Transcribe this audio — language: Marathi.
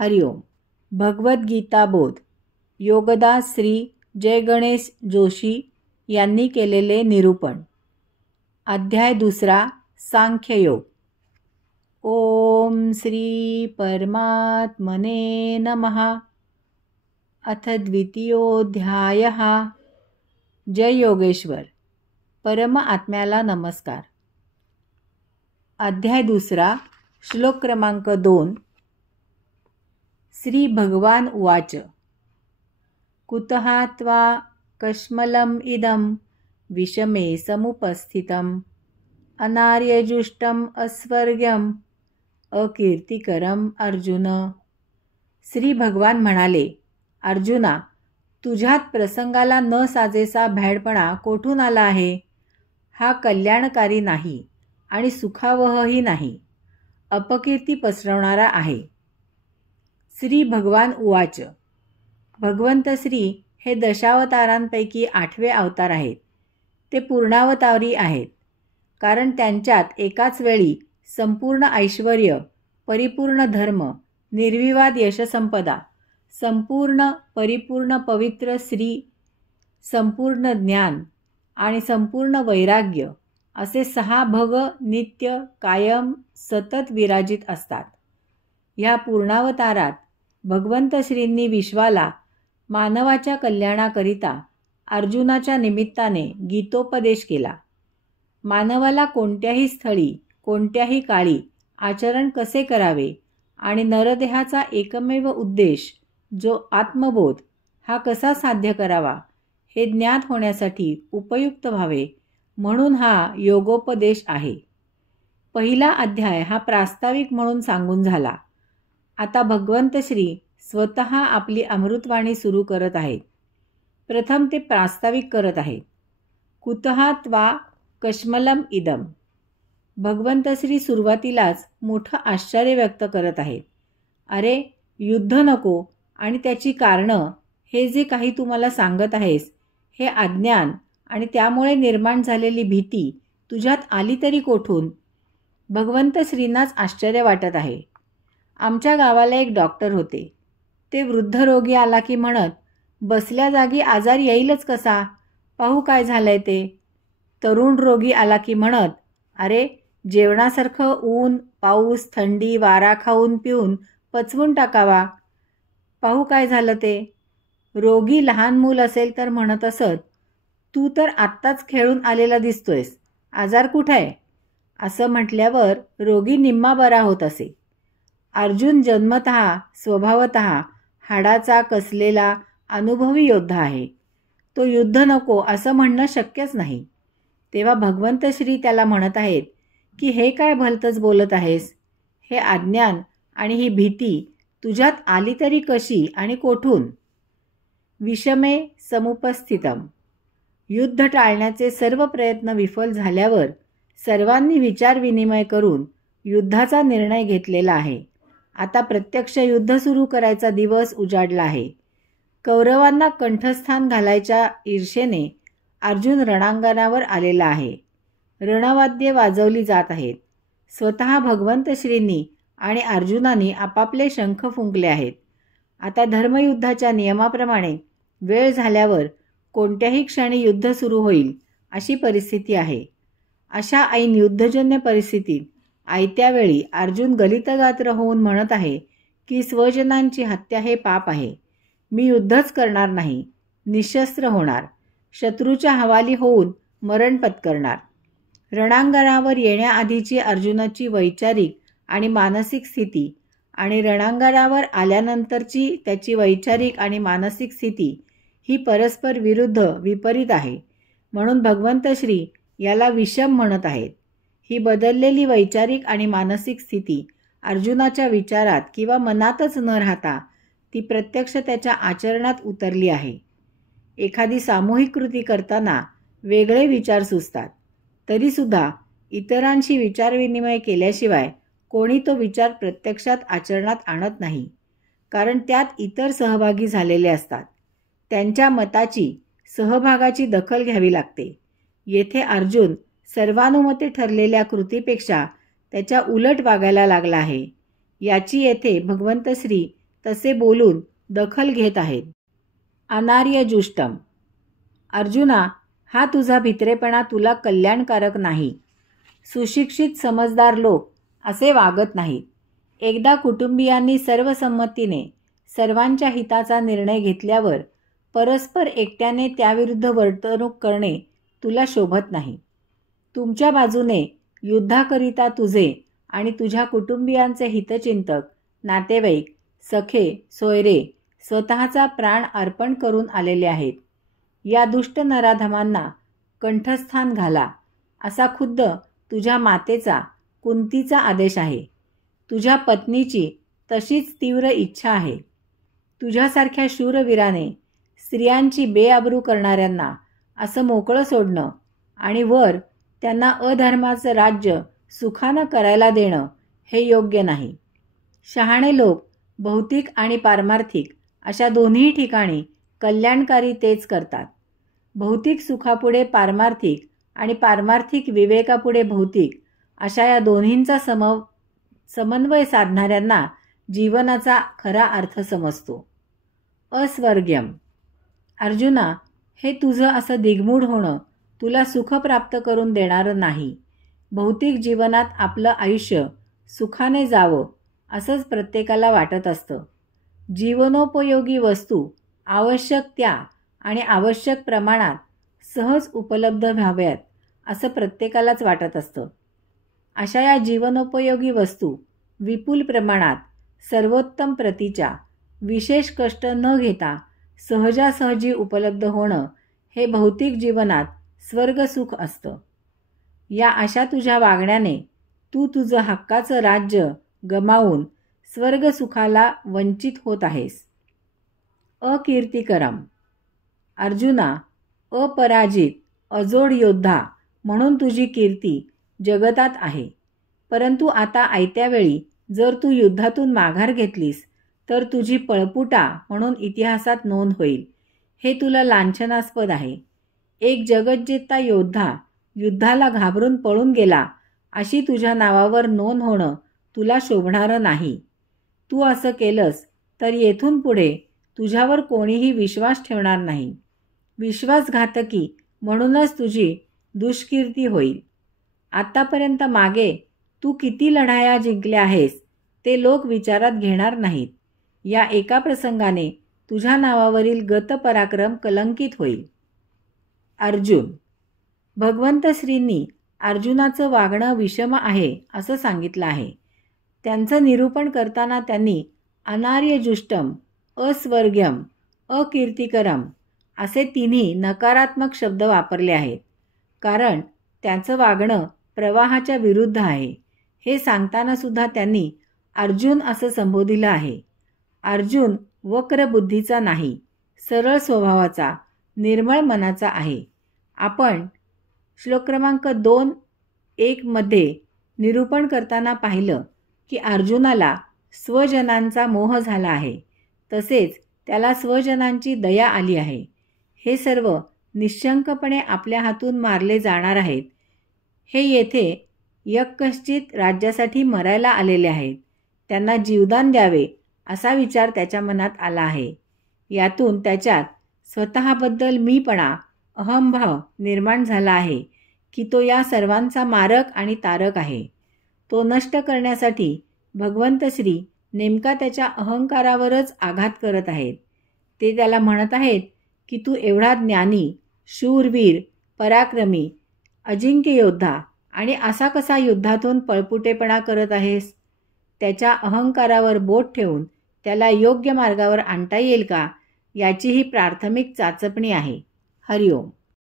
हरिओम. भगवद्गीता बोध. योगदास श्री जय गणेश जोशी यांनी केलेले निरूपण. अध्याय 2. सांख्ययोग. ओम श्री परमात्मने नमः. अथ द्वितीयोऽध्यायः. जय योगेश्वर. परम आत्म्याला नमस्कार. अध्याय 2. श्लोक क्रमांक 2. श्री भगवान उवाच. कुतः त्वा कश्मलम् इदं विषमे समुपस्थितम् अनार्यजुष्टम् अस्वर्ग्यम् अकीर्तिकरम् अर्जुन. श्री भगवान म्हणाले, अर्जुना, तुझ्यात प्रसंगाला न साजेसा भॅडपणा कोठून आला आहे? हा कल्याणकारी नाही आणि सुखावहही नाही, अपकीर्ती पसरवणारा आहे. श्री भगवान उवाच. भगवंत श्री हे दशावतारांपैकी 8वे अवतार आहेत. ते पूर्णावतारी आहेत, कारण त्यांच्यात एकाच वेळी संपूर्ण ऐश्वर्य, परिपूर्ण धर्म, निर्विवाद यशसंपदा, संपूर्ण परिपूर्ण पवित्र श्री, संपूर्ण ज्ञान आणि संपूर्ण वैराग्य असे 6 भग नित्य कायम सतत विराजित असतात. ह्या पूर्णावतारात भगवंत श्रींनी विश्वाला मानवाच्या कल्याणाकरिता अर्जुनाच्या निमित्ताने गीतोपदेश केला. मानवाला कोणत्याही स्थळी कोणत्याही काळी आचरण कसे करावे आणि नरदेहाचा एकमेव उद्देश जो आत्मबोध हा कसा साध्य करावा हे ज्ञात होण्यासाठी उपयुक्त व्हावे म्हणून हा योगोपदेश आहे. पहिला अध्याय हा प्रास्ताविक म्हणून सांगून झाला. आता भगवंत श्री स्वतः आपली अमृतवाणी सुरू करत आहेत. प्रथम ते प्रास्ताविक करत आहेत. कुतः त्वा कश्मलम इदम. भगवंत श्री सुरुवातीलाच मोठं आश्चर्य व्यक्त करत आहेत. अरे, युद्ध नको आणि त्याची कारणं हे जे काही तुम्हाला सांगत आहेस हे अज्ञान आणि त्यामुळे निर्माण झालेली भीती तुझ्यात आली तरी कोठून? भगवंत श्रींनाच आश्चर्य वाटत आहे. आमच्या गावाला एक डॉक्टर होते. ते वृद्ध रोगी आला की म्हणत, बसल्या जागी आजार येईलच कसा, पाहू काय झालंय ते. तरुण रोगी आला की म्हणत, अरे, जेवणासारखं ऊन पाऊस थंडी वारा खाऊन पिऊन पचवून टाकावा, पाहू काय झालं ते. रोगी लहान मूल असेल तर म्हणत असत, तू तर आत्ताच खेळून आलेला दिसतोयस, आजार कुठे आहे? असं म्हटल्यावर रोगी निम्मा बरा होत असे. अर्जुन जन्मतः स्वभावतः हाडाचा कसलेला अनुभवी योद्धा आहे. तो युद्ध नको असं म्हणणं शक्यच नाही. तेव्हा भगवंत श्री त्याला म्हणत आहेत की हे काय भलतंच बोलत आहेस? हे अज्ञान आणि ही भीती तुझ्यात आली तरी कशी आणि कोठून? विषमे समुपस्थितम. युद्ध टाळण्याचे सर्व प्रयत्न विफल झाल्यावर सर्वांनी विचारविनिमय करून युद्धाचा निर्णय घेतलेला आहे. आता प्रत्यक्ष युद्ध सुरू करायचा दिवस उजाडला आहे. कौरवांना कंठस्थान घालायच्या ईर्षेने अर्जुन रणांगणावर आलेला आहे. रणवाद्ये वाजवली जात आहेत. स्वतः भगवंत श्रींनी आणि अर्जुनांनी आपापले शंख फुंकले आहेत. आता धर्मयुद्धाच्या नियमाप्रमाणे वेळ झाल्यावर कोणत्याही क्षणी युद्ध सुरू होईल अशी परिस्थिती आहे. अशा ऐन युद्धजन्य परिस्थितीत आयत्या वेळी अर्जुन गलितगात्र होऊन म्हणत आहे की स्वजनांची हत्या हे पाप आहे. मी युद्धच करणार नाही, निशस्त्र होणार, शत्रूच्या हवाली होऊन मरण पत्करणार. रणांगणावर येण्याआधीची अर्जुनाची वैचारिक आणि मानसिक स्थिती आणि रणांगणावर आल्यानंतरची त्याची वैचारिक आणि मानसिक स्थिती ही परस्पर विरुद्ध विपरीत आहे. म्हणून भगवंत श्री याला विषम म्हणत आहेत. ही बदललेली वैचारिक आणि मानसिक स्थिती अर्जुनाच्या विचारात किंवा मनातच न राहता ती प्रत्यक्ष त्याच्या आचरणात उतरली आहे. एखादी सामूहिक कृती करताना वेगळे विचार सुचतात, तरीसुद्धा इतरांशी विचारविनिमय केल्याशिवाय कोणी तो विचार प्रत्यक्षात आचरणात आणत नाही, कारण त्यात इतर सहभागी झालेले असतात. त्यांच्या मताची सहभागाची दखल घ्यावी लागते. येथे अर्जुन सर्वानुमते ठरलेल्या कृतीपेक्षा त्याच्या उलट वागायला लागला आहे. याची येथे भगवंत श्री तसे बोलून दखल घेत आहेत. अनार्यजुष्टम. अर्जुना, हा तुझा भित्रेपणा तुला कल्याणकारक नाही. सुशिक्षित समजदार लोक असे वागत नाहीत. एकदा कुटुंबियांनी सर्वसंमतीने सर्वांच्या हिताचा निर्णय घेतल्यावर परस्पर एकट्याने त्याविरुद्ध वर्तणूक करणे तुला शोभत नाही. तुमच्या बाजूने युद्धाकरिता तुझे आणि तुझ्या कुटुंबियांचे हितचिंतक, नातेवाईक, सखे, सोयरे स्वतःचा प्राण अर्पण करून आलेले आहेत. या दुष्ट नराधमांना कंठस्थान घाला, असा खुद्द तुझ्या मातेचा, कुंतीचा आदेश आहे. तुझ्या पत्नीची तशीच तीव्र इच्छा आहे. तुझ्यासारख्या शूरवीराने स्त्रियांची बेआबरू करणाऱ्यांना असं मोकळं सोडणं आणि वर त्यांना अधर्माचं राज्य सुखानं करायला देणं हे योग्य नाही. शहाणे लोक भौतिक आणि पारमार्थिक अशा दोन्ही ठिकाणी कल्याणकारी तेच करतात. भौतिक सुखापुढे पारमार्थिक आणि पारमार्थिक विवेकापुढे भौतिक अशा या दोन्हींचा समन्वय साधणाऱ्यांना जीवनाचा खरा अर्थ समजतो. अस्वर्ग्यम. अर्जुना, हे तुझं असं दिग्मूढ होणं तुला सुख प्राप्त करून देणारं नाही. भौतिक जीवनात आपलं आयुष्य सुखाने जावं असंच प्रत्येकाला वाटत असतं. जीवनोपयोगी वस्तू आवश्यक त्या आणि आवश्यक प्रमाणात सहज उपलब्ध व्हाव्यात असं प्रत्येकालाच वाटत असतं. अशा या जीवनोपयोगी वस्तू विपुल प्रमाणात सर्वोत्तम प्रतीच्या विशेष कष्ट न घेता सहजासहजी उपलब्ध होणं हे भौतिक जीवनात स्वर्गसुख असतं. या अशा तुझ्या वागण्याने तू तुझं हक्काचं राज्य गमावून स्वर्गसुखाला वंचित होत आहेस. अकीर्तिकरम. अर्जुना, अपराजित अजोड योद्धा म्हणून तुझी कीर्ती जगतात आहे. परंतु आता आयत्या वेळी जर तू युद्धातून माघार घेतलीस तर तुझी पळपुटा म्हणून इतिहासात नोंद होईल. हे तुला लांछनास्पद आहे. एक जगज्जेता योद्धा युद्धाला घाबरून पळून गेला अशी तुझ्या नावावर नोंद होणं तुला शोभणारं नाही. तू असं केलंस तर येथून पुढे तुझ्यावर कोणीही विश्वास ठेवणार नाही. विश्वासघातकी म्हणूनच तुझी दुष्कीर्ती होईल. आत्तापर्यंत मागे तू किती लढाया जिंकल्या आहेस ते लोक विचारात घेणार नाहीत. या एका प्रसंगाने तुझ्या नावावरील गतपराक्रम कलंकित होईल. अर्जुन. भगवंत श्रींनी अर्जुनाचं वागणं विषम आहे असं सांगितलं आहे. त्यांचं निरूपण करताना त्यांनी अनार्यजुष्टम, अस्वर्ग्यम, अकीर्तिकरम असे तिन्ही नकारात्मक शब्द वापरले आहेत. कारण त्याचं वागणं प्रवाहाच्या विरुद्ध आहे. हे सांगताना सुद्धा त्यांनी अर्जुन असं संबोधिलं आहे. अर्जुन वक्र बुद्धीचा नाही, सरळ स्वभावाचा, निर्मळ मनाचा आहे. आपण श्लोक क्रमांक 2:1 मध्ये निरूपण करताना पाहिलं की अर्जुनाला स्वजनांचा मोह झाला आहे. तसेच त्याला स्वजनांची दया आली आहे. हे सर्व निश्शंकपणे आपल्या हातून मारले जाणार आहेत. हे येथे यक्कश्चित राज्यासाठी मरायला आलेले आहेत. त्यांना जीवदान द्यावे असा विचार त्याच्या मनात आला आहे. यातून त्याच्यात स्वतःबद्दल मीपणा, अहंभाव निर्माण झाला आहे की तो या सर्वांचा मारक आणि तारक आहे. तो नष्ट करण्यासाठी भगवंत श्री नेमका त्याच्या अहंकारावरच आघात करत आहेत. ते त्याला म्हणत आहेत की तू एवढा ज्ञानी, शूरवीर, पराक्रमी, अजिंक्य योद्धा आणि असा कसा युद्धातून पळपुटेपणा करत आहेस? त्याच्या अहंकारावर बोट ठेवून त्याला योग्य मार्गावर आणता येईल का याची ही प्राथमिक चाचपणी आहे. हरिओम.